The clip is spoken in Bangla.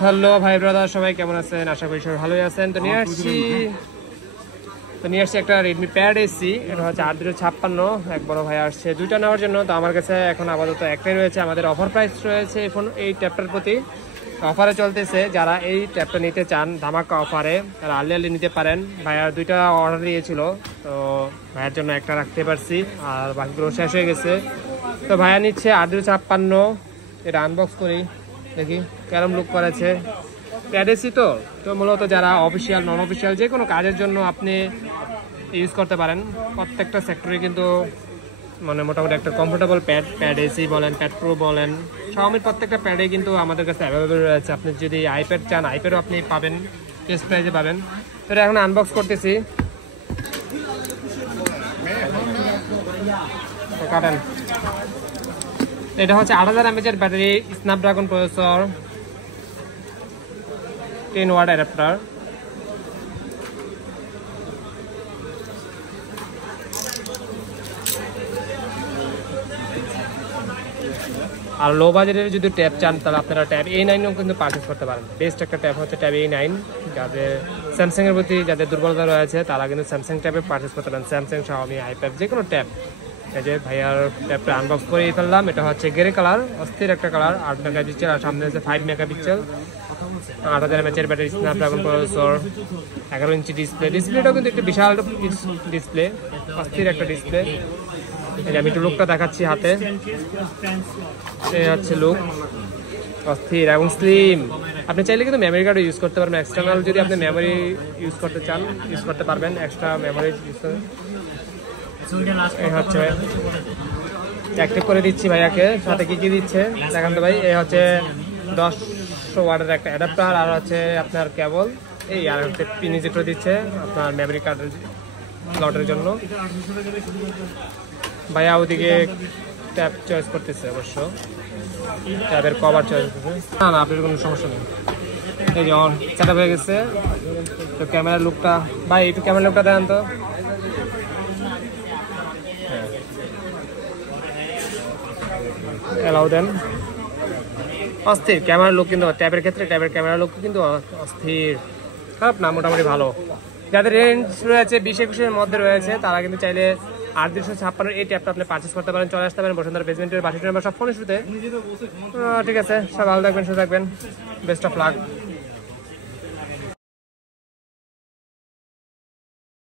হ্যালো ভাই ব্রাদার, সবাই কেমন আছেন? আশা করি সবাই ভালোই আছেন। তো নিয়ে আসছি একটা রেডমি প্যাড এসি। এটা হচ্ছে 8/256। এক বড় ভাই আসছে দুইটা নেওয়ার জন্য। তো আমার কাছে এখন আপাতত একটাই রয়েছে। আমাদের অফার প্রাইস রয়েছে এখন এই ট্যাবটার প্রতি অফারে চলতেছে। যারা এই ট্যাবটা নিতে চান ধামাকা অফারে, তারা আর্লি নিতে পারেন। ভাইয়ার দুইটা অর্ডার দিয়েছিল, তো ভাইয়ার জন্য একটা রাখতে পারছি, আর বাকিগুলো শেষ হয়ে গেছে। তো ভাইয়া নিচ্ছে 8/256। এটা আনবক্স করি, দেখি কেরম লুক করেছে। প্যাড এসি তো মূলত যারা অফিসিয়াল নন অফিসিয়াল যে কোনো কাজের জন্য আপনি ইউজ করতে পারেন। প্রত্যেকটা সেক্টরে কিন্তু মানে মোটামুটি একটা কমফোর্টেবল প্যাড এসি বলেন, প্যাড প্রো বলেন, Xiaomiর প্রত্যেকটা প্যাডে কিন্তু আমাদের কাছে অ্যাভেলেবেল রয়েছে। আপনি যদি আইপ্যাড চান, আইপ্যাডও আপনি পাবেন, বেস্ট প্রাইসে পাবেন। তো এটা এখন আনবক্স করতেছি, কাটেন। এটা হচ্ছে 8000 mAh battery, Snapdragon processor, 10 watt adapter. আর লো বাজেটের যদি ট্যাব চান, তাহলে আপনারা ট্যাব A9ও কিন্তু পারচেস করতে পারেন। বেস্ট একটা ট্যাব হচ্ছে ট্যাব A9। যাদের স্যামসাংয়ের প্রতি যাদের দুর্বলতা রয়েছে, তারা কিন্তু স্যামসাং ট্যাবে পারচেস করতে পারেন। স্যামসাং, Xiaomi, আইপ্যাড যে কোনো ট্যাব। এই যে ভাইয়ার ট্যাবটা আনবক্স করে ফেললাম। এটা হচ্ছে গ্রে কালার, অস্থির একটা কালার, 8 মেগাপিক্সেল, আর সামনে আছে 5 megapixel, 8000 mAh battery, Snapdragon processor, 11 inch display. ডিসপ্লেটাও কিন্তু একটা বিশাল ডিসপ্লে, অস্থির একটা ডিসপ্লে। আমি একটু লুকটা দেখাচ্ছি হাতে। এই হচ্ছে লুক, অস্থির এবং স্লিম। আপনি চাইলে কিন্তু মেমোরি কার্ড ইউজ করতে পারবেন। এক্সটার্নাল যদি আপনি মেমোরি ইউজ করতে চান, ইউজ করতে পারবেন। এক্সট্রা মেমোরি ইউজ করতে। এই হচ্ছে অ্যাক্টিভ করে দিচ্ছি ভাইয়াকে। সাথে কি কি দিচ্ছে দেখান তো ভাই। এই হচ্ছে 10 ওয়াটের একটা অ্যাডাপ্টার, আর হচ্ছে আপনার কেবল, এই আর হচ্ছে পিন ইজেক্টর দিচ্ছে আপনার মেমোরি কার্ডের স্লটের জন্য। ভাইয়া ওদিকে ট্যাব চয়েস করতেছে, অবশ্য ট্যাবের কভার চয়েস করতেছে। না আপনার কোনো সমস্যা নেই। এই যে অন সেট আপ হয়ে গেছে। তো ক্যামেরার লুকটা ভাই, একটু ক্যামেরার লুকটা দেখান তো। অ্যালাউ দেন। অস্থির ক্যামেরার লুক কিন্তু ট্যাবের ক্ষেত্রে, ট্যাবের ক্যামেরার লুক কিন্তু অস্থির, খারাপ না, মোটামুটি ভালো। যাদের রেঞ্জ রয়েছে 20-21-এর মধ্যে রয়েছে, তারা কিন্তু চাইলে 8/256 এই ট্যাবটা আপনি পারচেস করতে পারেন। চলে আসতে পারেন বসুন্ধরা বেসমেন্টের 62 নম্বর সব ফোনের শুরুতে। ঠিক আছে, সব ভালো থাকবেন, সুস্থ থাকবেন, বেস্ট অফ লাক।